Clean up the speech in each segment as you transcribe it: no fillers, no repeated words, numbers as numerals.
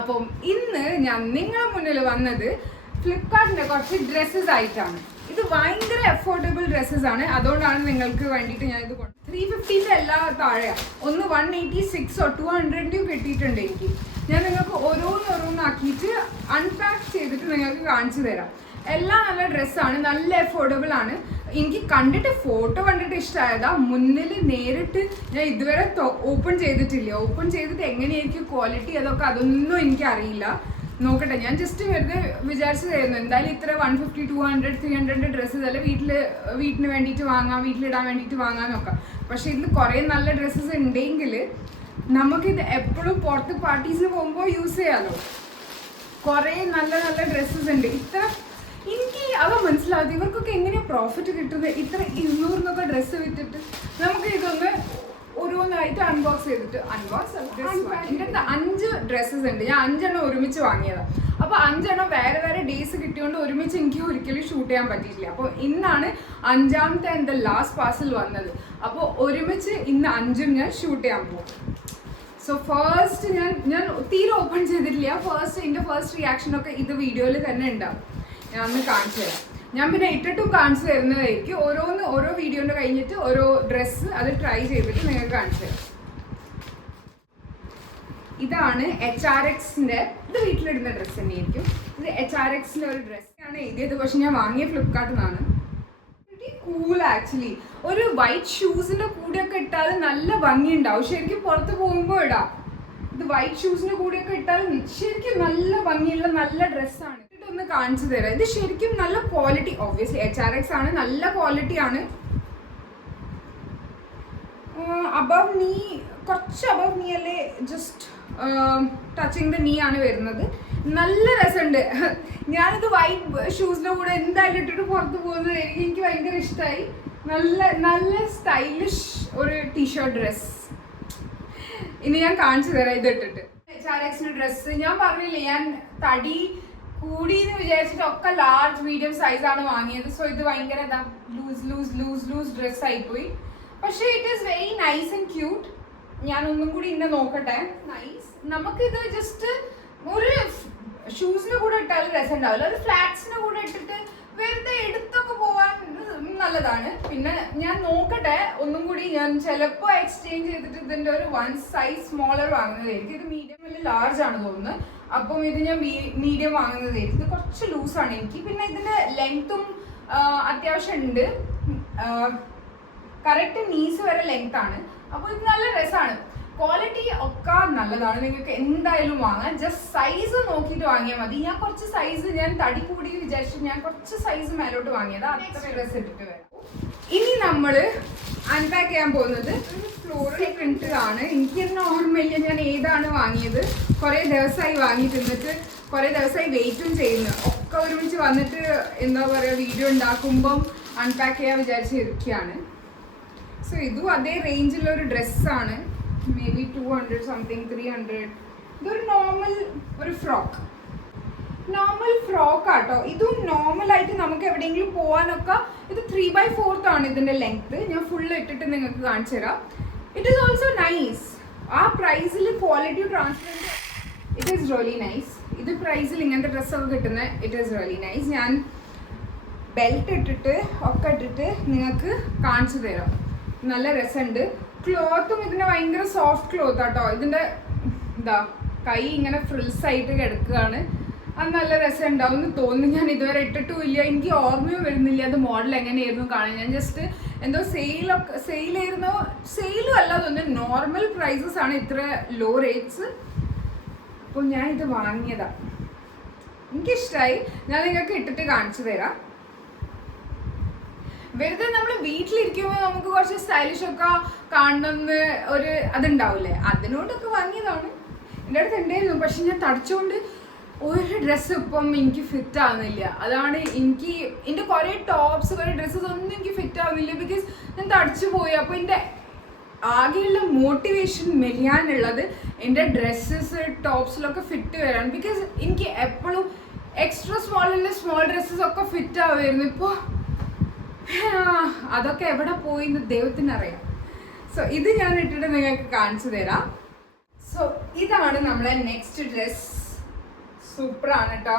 അപ്പം ഇന്ന് ഞാൻ നിങ്ങളുടെ മുന്നിൽ വന്നത് ഫ്ലിപ്കാർട്ടിന്റെ കുറച്ച് ഡ്രസ്സസ് ആയിട്ടാണ്. ഇത് ഭയങ്കര അഫോർഡബിൾ ഡ്രസ്സസ് ആണ്, അതുകൊണ്ടാണ് നിങ്ങൾക്ക് വേണ്ടിയിട്ട് ഞാൻ ഇത് 350 എല്ലാ താഴെയാണ്. ഒന്ന് 186 200 കിട്ടിയിട്ടുണ്ട് എനിക്ക്. ഞാൻ നിങ്ങൾക്ക് ഓരോന്നാക്കിയിട്ട് അൺപാക്ക് ചെയ്തിട്ട് നിങ്ങൾക്ക് കാണിച്ചു തരാം. എല്ലാം നല്ല ഡ്രസ്സാണ്, നല്ല അഫോർഡബിൾ ആണ്. എനിക്ക് കണ്ടിട്ട് ഫോട്ടോ കണ്ടിട്ട് ഇഷ്ടമായതാ. മുന്നിൽ നേരിട്ട് ഞാൻ ഇതുവരെ ഓപ്പൺ ചെയ്തിട്ടില്ല. ഓപ്പൺ ചെയ്തിട്ട് എങ്ങനെയായിരിക്കും ക്വാളിറ്റി അതൊന്നും എനിക്കറിയില്ല. നോക്കട്ടെ, ഞാൻ ജസ്റ്റ് വെറുതെ വിചാരിച്ചതായിരുന്നു എന്തായാലും ഇത്ര 150 200 300 ഡ്രസ്സസ് അല്ല വീട്ടിന് വേണ്ടിയിട്ട് വാങ്ങാം, വീട്ടിലിടാൻ വേണ്ടിയിട്ട് വാങ്ങാൻ നോക്കാം. പക്ഷെ ഇതിൽ കുറേ നല്ല ഡ്രസ്സസ് ഉണ്ടെങ്കിൽ നമുക്കിത് എപ്പോഴും പുറത്ത് പാർട്ടീസിന് പോകുമ്പോൾ യൂസ് ചെയ്യാമല്ലോ. കുറേ നല്ല നല്ല ഡ്രസ്സസ് ഉണ്ട്. എനിക്ക് അത് മനസ്സിലാവും ഇവർക്കൊക്കെ എങ്ങനെയാണ് പ്രോഫിറ്റ് കിട്ടുന്നത്. ഇത്ര 200 ഡ്രസ്സ് വിറ്റിട്ട് നമുക്ക് ഇതൊന്ന് ഓരോന്നായിട്ട് അൺബോക്സ് ചെയ്തിട്ട് എൻ്റെ അടുത്ത് 5 ഡ്രസ്സസ് ഉണ്ട്. ഞാൻ 5 എണ്ണം ഒരുമിച്ച് വാങ്ങിയതാണ്. അപ്പോൾ 5 എണ്ണം വേറെ വേറെ ഡേയ്സ് കിട്ടിയോണ്ട് ഒരുമിച്ച് എനിക്ക് ഒരിക്കലും ഷൂട്ട് ചെയ്യാൻ പറ്റിയിട്ടില്ല. അപ്പോൾ ഇന്നാണ് 5ാമത്തെ എൻ്റെ ലാസ്റ്റ് പാർസൽ വന്നത്. അപ്പോൾ ഒരുമിച്ച് ഇന്ന് 5ഉം ഞാൻ ഷൂട്ട് ചെയ്യാൻ പോകും. സോ ഫസ്റ്റ് ഞാൻ തീരെ ഓപ്പൺ ചെയ്തിട്ടില്ല. എൻ്റെ ഫസ്റ്റ് റിയാക്ഷനൊക്കെ ഇത് വീഡിയോയിൽ തന്നെ ഉണ്ടാവും. ഞാൻ ഒന്ന് കാണിച്ചു തരാം. ഞാൻ പിന്നെ ഇട്ടിട്ടും കാണിച്ചു തരുന്നതായിരിക്കും. ഓരോ വീഡിയോൻ്റെ കഴിഞ്ഞിട്ട് ഓരോ ഡ്രസ്സ് അത് ട്രൈ ചെയ്തിട്ട് നിങ്ങൾക്ക് കാണിച്ചു തരാം. ഇതാണ് HRXന്റെ, ഇത് വീട്ടിലിടുന്ന ഡ്രസ്സ് തന്നെയായിരിക്കും. ഇത് HRXന്റെ ഒരു ഡ്രസ്സാണ് എഴുതിയത്, പക്ഷെ ഞാൻ വാങ്ങിയ ഫ്ലിപ്കാർട്ടിൽ നിന്നാണ്. Cool actually. ഒരു വൈറ്റ് ഷൂസിന്റെ കൂടെയൊക്കെ ഇട്ടാൽ നല്ല ഭംഗിയുണ്ടാവും. ശരിക്കും പുറത്ത് പോകുമ്പോൾ ഇടാം. ഇത് വൈറ്റ് ഷൂസിന്റെ കൂടെയൊക്കെ ഇട്ടാൽ ശരിക്കും നല്ല ഭംഗിയുള്ള നല്ല ഡ്രസ്സാണ്. ഒന്ന് കാണിച്ചു തരാം. ഇത് ശരിക്കും നല്ല ക്വാളിറ്റി, ഒബ്വിയസ്ലി HRX ആണ്, നല്ല ക്വാളിറ്റി ആണ്. അബവ് നീ, കുറച്ച് അബവ് നീ അല്ലേ, ജസ്റ്റ് ടച്ചിങ് ദ നീ ആണ് വരുന്നത്. നല്ല രസമുണ്ട്. ഞാനിത് വൈറ്റ് ഷൂസിൻ്റെ കൂടെ എന്തായാലും ഇട്ടിട്ട് പുറത്ത് പോകുന്നത് എനിക്ക് ഭയങ്കര ഇഷ്ടമായി. നല്ല സ്റ്റൈലിഷ് ഒരു ടീഷർട്ട് ഡ്രസ്. ഇനി ഞാൻ കാണിച്ചു തരാം ഇത് ഇട്ടിട്ട്. HRXന്റെ ഡ്രസ്സ് ഞാൻ പറഞ്ഞില്ലേ, ഞാൻ തടി കൂടി എന്ന് വിചാരിച്ചിട്ട് ഒക്കെ ലാർജ് മീഡിയം സൈസാണ് വാങ്ങിയത്. സോ ഇത് ഭയങ്കര ലൂസ് ഡ്രസ് ആയിപ്പോയി. പക്ഷേ it is very nice and cute. ഞാൻ ഒന്നും കൂടി ഇന്നെ നോക്കട്ടെ. നൈസ്. നമുക്കിത് ജസ്റ്റ് ഒരു ഷൂസിന്റെ കൂടെ ഇട്ടാലും രസം ഉണ്ടാവില്ല. ഒരു ഫ്ലാറ്റ്സിന്റെ കൂടെ ഇട്ടിട്ട് വെറുതെ എടുത്തൊക്കെ പോവാൻ നല്ലതാണ്. പിന്നെ ഞാൻ നോക്കട്ടെ ഒന്നും കൂടി. ഞാൻ ചിലപ്പോൾ എക്സ്ചേഞ്ച് ചെയ്തിട്ട് ഇതിന്റെ ഒരു 1 സൈസ് സ്മോളർ വാങ്ങുന്നതായിരിക്കും. ഇത് മീഡിയം അല്ല ലാർജ് ആണ് തോന്നുന്നത്. അപ്പം ഇത് ഞാൻ മീഡിയം വാങ്ങുന്നതായിരിക്കും. ഇത് കുറച്ച് ലൂസാണ് എനിക്ക്. പിന്നെ ഇതിന്റെ ലെങ്ത്തും അത്യാവശ്യം ഉണ്ട്. കറക്റ്റ് നീസ് വരെ ലെങ്ത് ആണ്. അപ്പോൾ ഇത് നല്ല രസമാണ്. ക്വാളിറ്റി ഒക്കെ നല്ലതാണ്. നിങ്ങൾക്ക് എന്തായാലും വാങ്ങാം. ജസ്റ്റ് സൈസ് നോക്കിയിട്ട് വാങ്ങിയാൽ മതി. ഞാൻ തടി കൂടി വിചാരിച്ചു ഞാൻ കുറച്ച് സൈസ് മേലോട്ട് വാങ്ങിയത്. അത്ര ഡ്രസ് ഇട്ടിട്ട് വരാം. ഇനി നമ്മൾ അൺപാക്ക് ചെയ്യാൻ പോകുന്നത് ഫ്ലോറൽ പ്രിന്റ് ആണ്. എനിക്ക് തന്നെ ഓർമ്മയില്ല ഞാൻ ഏതാണ് വാങ്ങിയത്. കുറേ ദിവസമായി വാങ്ങിയിട്ട് കുറേ ദിവസമായി വെയിറ്റും ചെയ്യുന്നു. ഒക്കെ ഒരുമിച്ച് വന്നിട്ട് എന്താ പറയുക, വീഡിയോ ഉണ്ടാക്കുമ്പം അൺപാക്ക് ചെയ്യാൻ വിചാരിച്ചിരിക്കുകയാണ്. സോ ഇതും അതേ റേഞ്ചിലൊരു ഡ്രസ്സാണ്. May be 200 something 300. ഇതൊരു നോർമൽ ഫ്രോക്ക് ആട്ടോ. ഇതും നോർമലായിട്ട് നമുക്ക് എവിടെയെങ്കിലും പോകാനൊക്കെ. ഇത് 3/4 ആണ് ഇതിൻ്റെ ലെങ്ത്. ഞാൻ ഫുള്ള് ഇട്ടിട്ട് നിങ്ങൾക്ക് കാണിച്ചു തരാം. It is also nice. ആ പ്രൈസിൽ quality transparent, it is really nice. ഇത് പ്രൈസിൽ ഇങ്ങനത്തെ ഡ്രസ്സൊക്കെ കിട്ടുന്നത് ഇറ്റ് ഈസ് റിയലി നൈസ്. ഞാൻ ബെൽറ്റ് ഇട്ടിട്ട് നിങ്ങൾക്ക് കാണിച്ചു തരാം. നല്ല രസമുണ്ട്. ക്ലോത്തും ഇതിൻ്റെ ഭയങ്കര സോഫ്റ്റ് ക്ലോത്ത് ആട്ടോ. ഇതിൻ്റെ കൈ ഇങ്ങനെ ഫ്രിൽസ് ആയിട്ട് കിടക്കുകയാണ്. അത് നല്ല രസം ഉണ്ടാവും എന്ന് തോന്നുന്നു. ഞാൻ ഇതുവരെ ഇട്ടിട്ടുമില്ല, എനിക്ക് ഓർമ്മയും വരുന്നില്ല അത് മോഡൽ എങ്ങനെയായിരുന്നു കാണാൻ. ഞാൻ ജസ്റ്റ് എന്തോ സെയിലും അല്ല തോന്നുന്നു. നോർമൽ പ്രൈസസ് ആണ്, ഇത്ര ലോ റേറ്റ്സ്. അപ്പോൾ ഞാൻ ഇത് വാങ്ങിയതാണ്. എനിക്കിഷ്ടമായി. ഞാൻ നിങ്ങൾക്ക് ഇട്ടിട്ട് കാണിച്ചു തരാം. വെറുതെ നമ്മൾ വീട്ടിലിരിക്കുമ്പോൾ നമുക്ക് കുറച്ച് സ്റ്റൈലിഷ് ഒക്കെ കാണണമെന്ന് ഒരു അതുണ്ടാവില്ലേ, അതിനോടൊക്കെ വാങ്ങിയതാണ്. എൻ്റെ അടുത്ത് ഉണ്ടായിരുന്നു, പക്ഷെ ഞാൻ തടിച്ചുകൊണ്ട് ഒരു ഡ്രസ്സ് ഇപ്പം എനിക്ക് ഫിറ്റ് ആവുന്നില്ല. അതാണ് എൻ്റെ കുറേ ടോപ്സ് കുറേ ഡ്രസ്സസ് ഒന്നും എനിക്ക് ഫിറ്റ് ആവുന്നില്ല. ബിക്കോസ് ഞാൻ തടിച്ചു പോയി. അപ്പോൾ എൻ്റെ ആകെയുള്ള മോട്ടിവേഷൻ മെലിയാനുള്ളത് എൻ്റെ ഡ്രസ്സസ് ടോപ്സിലൊക്കെ ഫിറ്റ് വരാൻ. ബിക്കോസ് എനിക്ക് എപ്പോഴും എക്സ്ട്രാ സ്മോൾ ഡ്രസ്സസ് ഒക്കെ ഫിറ്റ് ആവുമായിരുന്നു. ഇപ്പോൾ അതൊക്കെ എവിടെ പോയിന്ന് ദൈവത്തിനറിയാം. സോ ഇത് ഞാൻ ഇട്ടിട്ട് നിങ്ങൾക്ക് കാണിച്ചു തരാം. സോ ഇതാണ് നമ്മളെ നെക്സ്റ്റ് ഡ്രസ്. സൂപ്പറാണ് കേട്ടോ.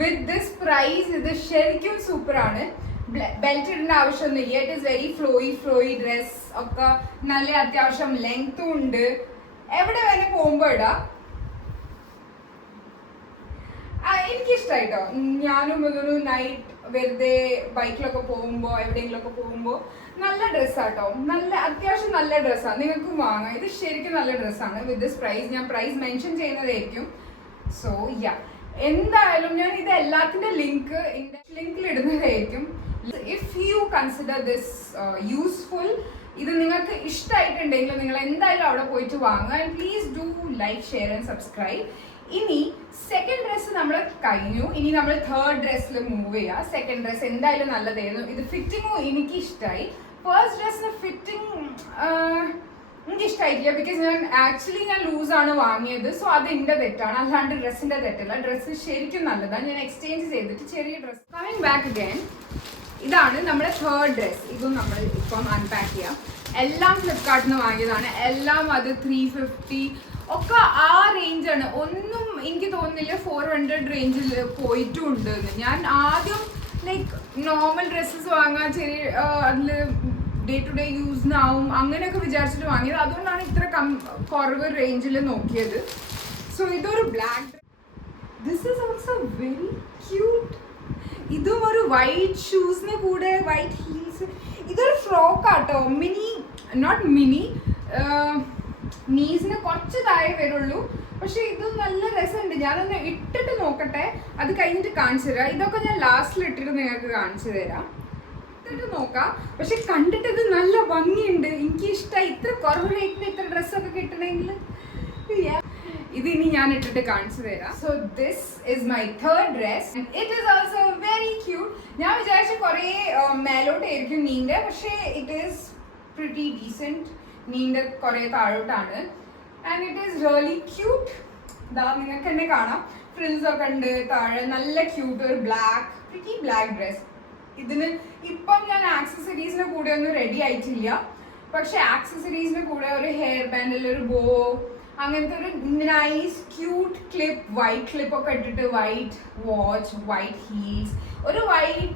വിത്ത് ദിസ് പ്രൈസ് ഇത് ശരിക്കും സൂപ്പറാണ്. ബെൽറ്റ് ഇടേണ്ട ആവശ്യമൊന്നുമില്ല. It is very flowy dress ഒക്കെ. നല്ല അത്യാവശ്യം ലെങ്ത്തും ഉണ്ട്. എവിടെ വേണേ പോകുമ്പോ ഇടാം. എനിക്കിഷ്ടായിട്ടോ. ഞാനും ഇതൊരു നൈറ്റ് വെറുതെ ബൈക്കിലൊക്കെ പോകുമ്പോ എവിടെയെങ്കിലുമൊക്കെ പോകുമ്പോ നല്ല ഡ്രസ്സാട്ടോ. നല്ല അത്യാവശ്യം നല്ല ഡ്രസ്സാണ്. നിങ്ങൾക്കും വാങ്ങാം. ഇത് ശരിക്കും നല്ല ഡ്രസ്സാണ്. വിത്ത് ദിസ് പ്രൈസ് ഞാൻ പ്രൈസ് മെൻഷൻ ചെയ്യുന്നതായിരിക്കും. സോ എന്തായാലും ഞാൻ ഇത് എല്ലാത്തിന്റെ ലിങ്കിൽ ഇടുന്നതായിരിക്കും. If you consider this useful, ഇത് നിങ്ങൾക്ക് ഇഷ്ടമായിട്ടുണ്ടെങ്കിൽ നിങ്ങൾ എന്തായാലും അവിടെ പോയിട്ട് വാങ്ങുക. And please do like, share and subscribe. ഇനി സെക്കൻഡ് ഡ്രസ്സ് നമ്മൾ കഴിഞ്ഞു. ഇനി നമ്മൾ തേർഡ് ഡ്രസ്സിൽ മൂവ് ചെയ്യുക. സെക്കൻഡ് ഡ്രസ്സ് എന്തായാലും നല്ലതായിരുന്നു. ഇത് ഫിറ്റിങ്ങും എനിക്ക് ഇഷ്ടമായി. ഫസ്റ്റ് ഡ്രസ്സിന് ഫിറ്റിംഗ് എനിക്ക് ഇഷ്ടമായിട്ടില്ല. ബിക്കോസ് ഞാൻ ലൂസാണ് വാങ്ങിയത്. സോ അത് എൻ്റെ തെറ്റാണ്, അല്ലാണ്ട് ഡ്രസ്സിൻ്റെ തെറ്റല്ല. ഡ്രസ്സ് ശരിക്കും നല്ലതാണ്. ഞാൻ എക്സ്ചേഞ്ച് ചെയ്തിട്ട് ചെറിയ ഡ്രസ്സ്. കമ്മിങ് ബാക്ക് അഗൈൻ, ഇതാണ് നമ്മുടെ തേർഡ് ഡ്രസ്. ഇതും നമ്മൾ ഇപ്പം അൺപാക്ക് ചെയ്യാം. എല്ലാം ഫ്ലിപ്കാർട്ടിൽ നിന്ന് വാങ്ങിയതാണ്. എല്ലാം അത് 350 ഒക്കെ ആ റേഞ്ചാണ്. ഒന്നും എനിക്ക് തോന്നുന്നില്ല 400 റേഞ്ചിൽ പോയിട്ടും ഉണ്ട് എന്ന്. ഞാൻ ആദ്യം ലൈക്ക് നോർമൽ ഡ്രസ്സസ് വാങ്ങാൻ ചെറിയ അതിൽ ഡേ ടു ഡേ യൂസിനാവും അങ്ങനെയൊക്കെ വിചാരിച്ചിട്ട് വാങ്ങിയത്. അതുകൊണ്ടാണ് ഇത്ര കുറവ് റേഞ്ചിൽ നോക്കിയത്. സോ ഇതൊരു black. This is also very cute. ഇതും ഒരു വൈറ്റ് ഷൂസിന് കൂടെ വൈറ്റ് ഹീൽസ്. ഇതൊരു ഫ്രോക്ക് ആട്ടോ. നോട്ട് മിനി, നീസിന് കുറച്ച് താഴെ വരുള്ളൂ. പക്ഷെ ഇത് നല്ല രസമുണ്ട്. ഞാനൊന്ന് ഇട്ടിട്ട് നോക്കട്ടെ, അത് കഴിഞ്ഞിട്ട് കാണിച്ചു തരാം. ഇതൊക്കെ ഞാൻ ലാസ്റ്റിൽ ഇട്ടിട്ട് നിങ്ങൾക്ക് കാണിച്ചു തരാം. ഇട്ടിട്ട് നോക്കാം. പക്ഷെ കണ്ടിട്ട് ഇത് നല്ല ഭംഗിയുണ്ട്. എനിക്ക് ഇഷ്ടമായി. ഇത്ര കുറവ് റേറ്റിന് ഇത്ര ഡ്രസ്സൊക്കെ കിട്ടണമെങ്കിൽ. ഇത് ഇനി ഞാൻ ഇട്ടിട്ട് കാണിച്ചു തരാം. So this is my third dress. It is also very cute. ഞാൻ വിചാരിച്ച കുറേ മേലോട്ടായിരിക്കും നീന്റെ, പക്ഷേ ഇറ്റ് ഈസ് പ്രിറ്റി ഡീസെന്റ്. നീന്റെ കുറേ താഴോട്ടാണ്. And it is really cute. ഇതാ നിങ്ങൾക്ക് തന്നെ കാണാം, ഫ്രിൽസ് ഒക്കെ ഉണ്ട് താഴെ. നല്ല ക്യൂട്ട് ഒരു പ്രിറ്റി ബ്ലാക്ക് ഡ്രസ്. ഇതിന് ഇപ്പം ഞാൻ ആക്സസറീസിന് കൂടെ ഒന്നും റെഡി ആയിട്ടില്ല. പക്ഷെ ആക്സസറീസിന് കൂടെ ഒരു ഹെയർ ബാൻഡിൽ ഒരു ബോ, അങ്ങനത്തെ ഒരു nice cute clip, white clip ഒക്കെ ഇട്ടിട്ട്, വൈറ്റ് വാച്ച്, വൈറ്റ് ഹീൽസ്, ഒരു വൈറ്റ്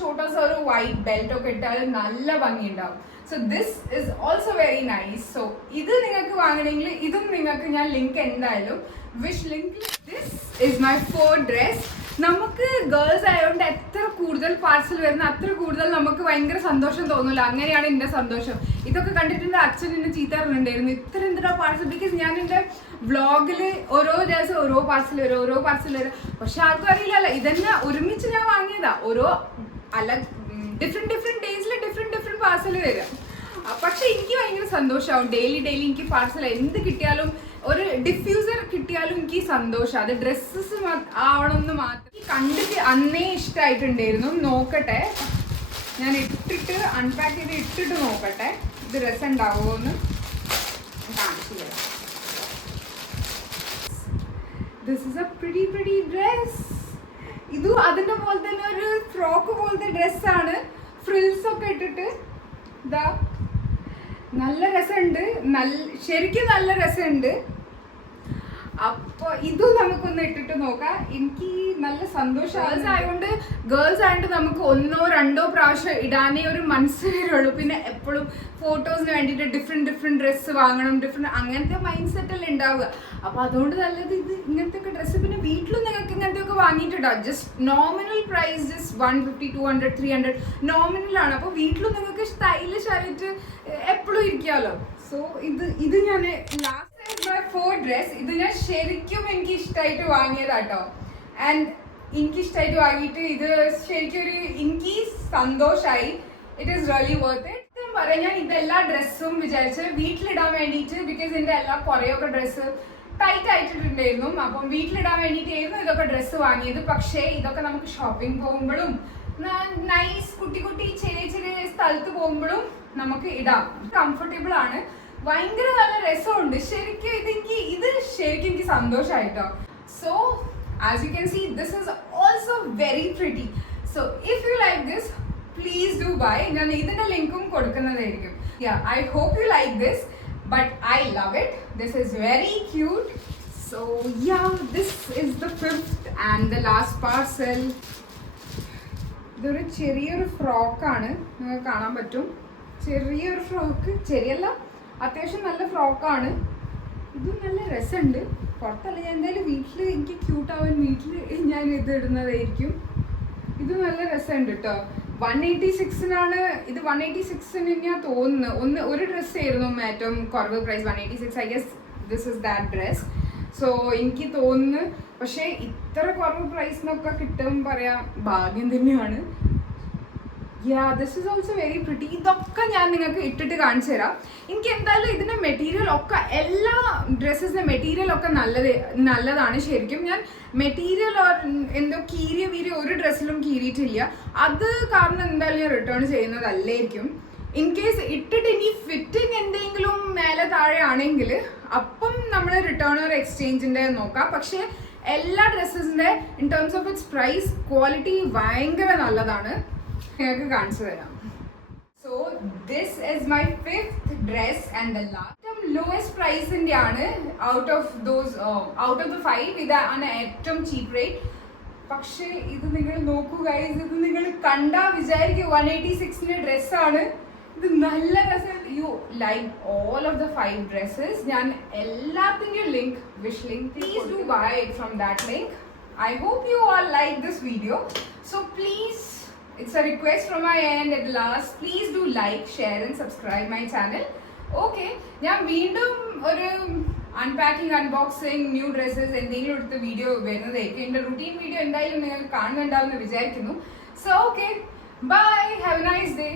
ചോട്ടാസ് ഒരു വൈറ്റ് ബെൽറ്റ് ഒക്കെ ഇട്ടാൽ നല്ല ഭംഗിയുണ്ടാവും. So this is also very nice. So ഇത് നിങ്ങൾക്ക് വാങ്ങണമെങ്കിൽ ഇതും നിങ്ങൾക്ക് ഞാൻ ലിങ്ക് എന്തായാലും വിഷ് link. This is my fourth dress. നമുക്ക് ഗേൾസ് ആയതുകൊണ്ട് എത്ര കൂടുതൽ പാർസൽ വരുന്ന അത്ര കൂടുതൽ നമുക്ക് ഭയങ്കര സന്തോഷം തോന്നില്ല. അങ്ങനെയാണ് എൻ്റെ സന്തോഷം. ഇതൊക്കെ കണ്ടിട്ട് എൻ്റെ അച്ഛൻ എന്നെ ചീത്ത പറഞ്ഞിട്ടുണ്ടായിരുന്നു, ഇത്ര എന്തിനാ പാർസൽ. ബിക്കോസ് ഞാൻ എൻ്റെ വ്ളോഗിൽ ഓരോ ദിവസം ഓരോ പാർസൽ വരും. പക്ഷെ ആർക്കും അറിയില്ലല്ലോ, ഇതന്നെ ഒരുമിച്ച് ഞാൻ വാങ്ങിയതാ. ഡിഫറെൻറ്റ് ഡേയ്സിൽ ഡിഫറെൻറ്റ് പാർസൽ വരും. പക്ഷെ എനിക്ക് ഭയങ്കര സന്തോഷമാവും. ഡെയിലി എനിക്ക് പാർസൽ എന്ത് കിട്ടിയാലും, ഒരു ഡിഫ്യൂസർ കിട്ടിയാലും എനിക്ക് സന്തോഷം. അത് ഡ്രസ്സസ് ആവണമെന്ന് മാത്രം. കണ്ടിട്ട് അന്നേ ഇഷ്ടമായിട്ടുണ്ടായിരുന്നു. നോക്കട്ടെ, ഞാൻ ഇട്ടിട്ട് അൺപാക്ക് ചെയ്ത് ഇട്ടിട്ട് നോക്കട്ടെ ഇത് രസം ഉണ്ടാവുമോ എന്ന് കാണിച്ചു തരാം. This is A pretty dress. ഇതും അതിൻ്റെ പോലെ തന്നെ ഒരു ഫ്രോക്ക് പോലത്തെ ഡ്രസ്സാണ്. ഫ്രിൽസ് ഒക്കെ ഇട്ടിട്ട് ഇതാ നല്ല രസമുണ്ട്. ശരിക്കും നല്ല രസമുണ്ട്. അപ്പോൾ ഇതും നമുക്കൊന്ന് ഇട്ടിട്ട് നോക്കാം. എനിക്ക് നല്ല സന്തോഷം. ഗേൾസ് ആയതുകൊണ്ട് നമുക്ക് 1-2 പ്രാവശ്യം ഇടാനേ ഒരു മനസ്സ് വരുള്ളൂ. പിന്നെ എപ്പോഴും ഫോട്ടോസിന് വേണ്ടിയിട്ട് ഡിഫറെൻറ്റ് ഡ്രസ്സ് വാങ്ങണം, അങ്ങനത്തെ മൈൻഡ് സെറ്റല്ലേ ഉണ്ടാവുക. അപ്പോൾ അതുകൊണ്ട് നല്ലത് ഇത് ഇങ്ങനത്തെ ഒക്കെ ഡ്രസ്സ്. പിന്നെ വീട്ടിലും നിങ്ങൾക്ക് ഇങ്ങനത്തെ ഒക്കെ വാങ്ങിയിട്ടുണ്ടാവും. ജസ്റ്റ് നോമിനൽ പ്രൈസ് ജസ്റ്റ് 150, 200, 300 നോമിനലാണ്. അപ്പോൾ വീട്ടിലും നിങ്ങൾക്ക് സ്റ്റൈലിഷ് ആയിട്ട് എപ്പോഴും ഇരിക്കാമല്ലോ. സോ ഇത് ഞാൻ ലാസ്റ്റ് ഫോർത്ത് ഡ്രസ്. ഇത് ഞാൻ ശരിക്കും എനിക്ക് ഇഷ്ടമായിട്ട് വാങ്ങിയതാട്ടോ. ആൻഡ് എനിക്ക് ഇഷ്ടമായിട്ട് വാങ്ങിയിട്ട് ഇത് ശരിക്കും എനിക്ക് സന്തോഷമായി. It is really worth it. പറയാം, ഞാൻ ഇതെല്ലാ ഡ്രസ്സും വിചാരിച്ച് വീട്ടിലിടാൻ വേണ്ടിയിട്ട്. ബിക്കോസ് എൻ്റെ കുറേയൊക്കെ ഡ്രസ്സ് ടൈറ്റ് ആയിട്ടുണ്ടായിരുന്നു. അപ്പം വീട്ടിലിടാൻ വേണ്ടിയിട്ടായിരുന്നു ഇതൊക്കെ ഡ്രസ്സ് വാങ്ങിയത്. പക്ഷേ ഇതൊക്കെ നമുക്ക് ഷോപ്പിംഗ് പോകുമ്പോഴും നൈസ് കുട്ടി ചെറിയ സ്ഥലത്ത് പോകുമ്പോഴും നമുക്ക് ഇടാം. കംഫർട്ടബിൾ ആണ്. ഭയങ്കര നല്ല രസമുണ്ട്. ശരിക്കും ഇത് ശരിക്കും എനിക്ക് സന്തോഷമായിട്ടോ. So as you can see this is also very pretty. So if you like this please do buy. ഞാൻ ഇതിൻ്റെ ലിങ്കും കൊടുക്കുന്നതായിരിക്കും. I hope you like this, but I love it. This is very cute. So yeah, this is the fifth and the last parcel. ഇതൊരു ചെറിയൊരു ഫ്രോക്കാണ്, നിങ്ങൾക്ക് കാണാൻ പറ്റും. ചെറിയൊരു ഫ്രോക്ക്, ചെറിയല്ല, അത്യാവശ്യം നല്ല ഫ്രോക്കാണ്. ഇതും നല്ല രസമുണ്ട്. പുറത്തല്ല, ഞാൻ എന്തായാലും വീട്ടിൽ എനിക്ക് ക്യൂട്ടാവാൻ വീട്ടിൽ ഞാൻ ഇത് ഇടുന്നതായിരിക്കും. ഇത് നല്ല രസമുണ്ട് കേട്ടോ. 186 ഇത്. 186 ഞാൻ തോന്നുന്നു ഒരു ഡ്രസ്സ് ആയിരുന്നു ഏറ്റവും കുറവ് price, 186. I guess this is that dress. So എനിക്ക് തോന്നുന്നു. പക്ഷേ ഇത്ര കുറവ് പ്രൈസിനൊക്കെ കിട്ടും പറയാം, ഭാഗ്യം തന്നെയാണ്. Yeah, this is also very pretty. ഇതൊക്കെ ഞാൻ നിങ്ങൾക്ക് ഇട്ടിട്ട് കാണിച്ചു തരാം. എനിക്ക് എന്തായാലും ഇതിൻ്റെ മെറ്റീരിയൽ ഒക്കെ, എല്ലാ ഡ്രസ്സസിൻ്റെ മെറ്റീരിയൽ ഒക്കെ നല്ലതാണ് ശരിക്കും. ഞാൻ മെറ്റീരിയൽ എന്തോ കീറിയ ഒരു ഡ്രസ്സിലും കീറിയിട്ടില്ല. അത് കാരണം എന്തായാലും ഞാൻ റിട്ടേൺ ചെയ്യുന്നതല്ലായിരിക്കും. ഇൻ കേസ് ഇട്ടിട്ട് ഇനി ഫിറ്റിംഗ് എന്തെങ്കിലും മേലെ താഴെ ആണെങ്കിൽ അപ്പം നമ്മൾ റിട്ടേൺ ഓർ എക്സ്ചേഞ്ചിൻ്റെ നോക്കാം. പക്ഷേ എല്ലാ ഡ്രസ്സസിൻ്റെ in terms of its price quality ഭയങ്കര നല്ലതാണ്. നിങ്ങൾക്ക് കാണിച്ചു തരാം. So this is my fifth dress and the lowest പ്രൈസിൻ്റെ ആണ്. ഔട്ട് ഓഫ് ദ 5 ഇതാണ് ഏറ്റവും ചീപ്പ് റേറ്റ്. പക്ഷേ ഇത് നിങ്ങൾ നോക്കൂ ഗൈസ്, ഇത് നിങ്ങൾ കണ്ടാൽ വിചാരിക്കും 186ന്റെ ഡ്രസ്സാണ്. ഇത് നല്ല രസമുണ്ട്. You like all of the 5 dresses. ഞാൻ എല്ലാത്തിൻ്റെയും link, which link, please do buy it from that link. I hope you all like this video. So please, it's a request from my end at last. Please do like, share and subscribe my channel. Okay, ഞാൻ വീണ്ടും ഒരു unpacking, unboxing, new dresses എന്തെങ്കിലും എടുത്ത video വരുന്നതായിരിക്കും. എൻ്റെ routine video എന്തായാലും നിങ്ങൾ കാണുന്നുണ്ടാവുമെന്ന് വിചാരിക്കുന്നു. So okay, bye, have a nice day.